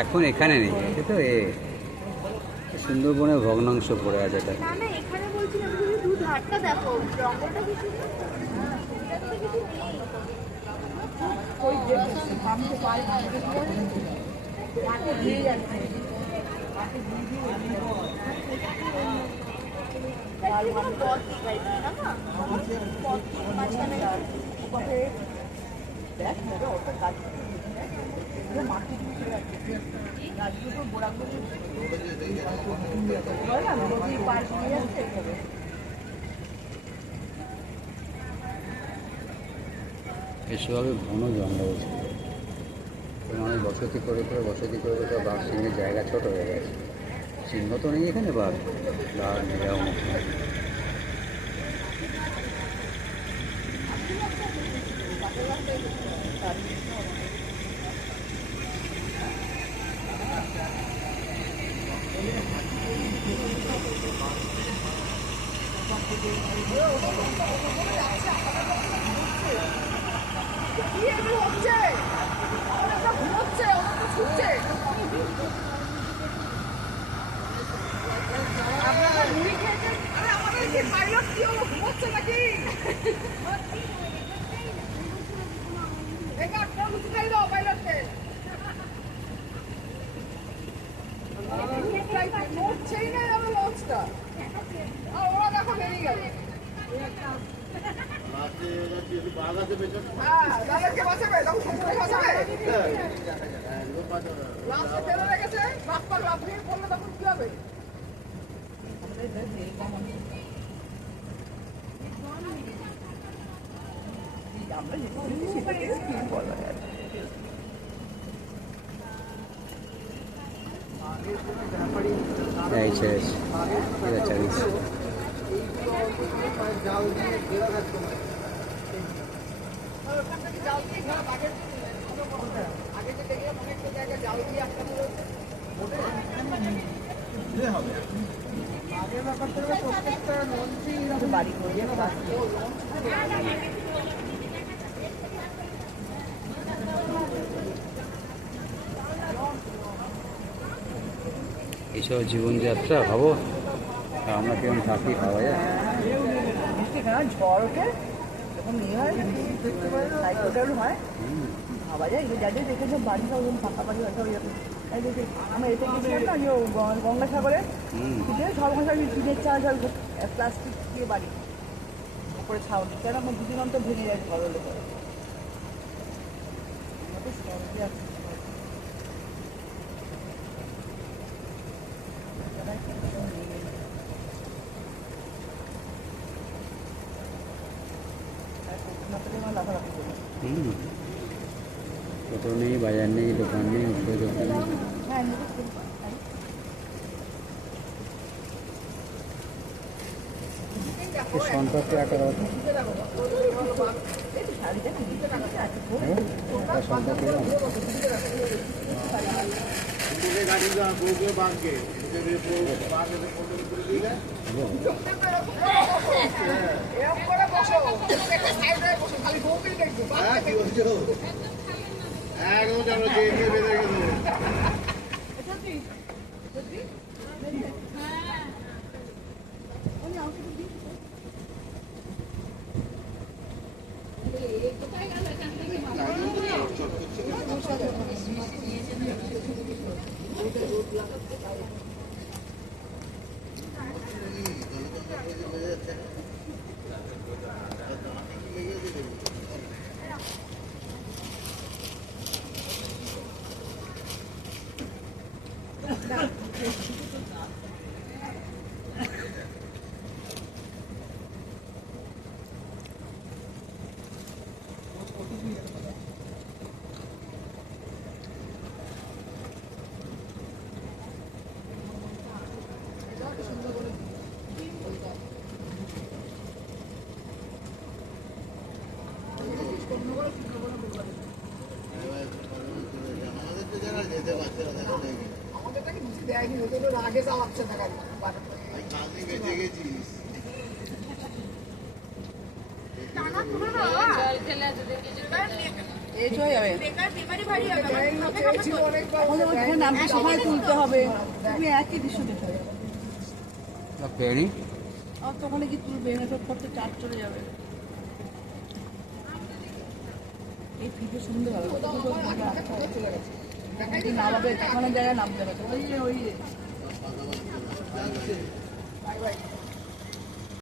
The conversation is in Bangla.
এখন এখানে নেই, তো সুন্দরবনের ভগ্নাংশ পড়ে আছে এটা। না না, এখানে বলছিলাম তুমি দুধারটা দেখো, জঙ্গলটা কিছু নেই। ওই যে সামনে পাই মাটি দিয়ে যাচ্ছে, মাটি দিয়ে দিয়ে মাঝখানে দেখ ওটা গাছ মাটি গাছগুলো গোড়াগুলো নদীর পাশ নিয়ে যাচ্ছে। এসবভাবে ঘন জঙ্গল ছিল, মানুষ বসতি করে করে বাঘ সিংহের জায়গা ছোট হয়ে গেছে। সিংহ তো নেই এখানে, বাঘ নিরাও বাড়ি করে এইসব জীবনযাত্রা ভাবো, আমরা কেমন থাকি, ভাবা যায়। ঝড় ওঠে যখন ইয়ে হয়, সাইকেল হয়, ভাবা যায়। যাদের দেখেছো বাড়ি সব ফাঁকা বাড়ি হয়তো আমরা এতে গিয়েছিলাম না গঙ্গাসাগরে, ঝড় ভাষা টিনের চাল ঝড় প্লাস্টিক দিয়ে বাড়ি উপরে ছাউনি, কেন আমার দুদিন অন্তর ভেঙে যায় ঝড় হলে পরে। কোথাও নেই, বাজার নেই, দোকান নেই, দোকান নেই। সন্তানকে একটা আগে চালাচ্ছে না গাড়ি। এই চলে যাবে আমাদের ওইখানে নামতে সবাই তুলতে হবে, তুমি একই দৃশ্য দেখবে। পেনি আর তো ওখানে কি তুলবে, এসব করতে চার্জ চলে যাবে। এই ফিতে সুন্দর হবে, চলে গেছে নামাবে, ওখানে জায়গায় নামতে হবে। ওই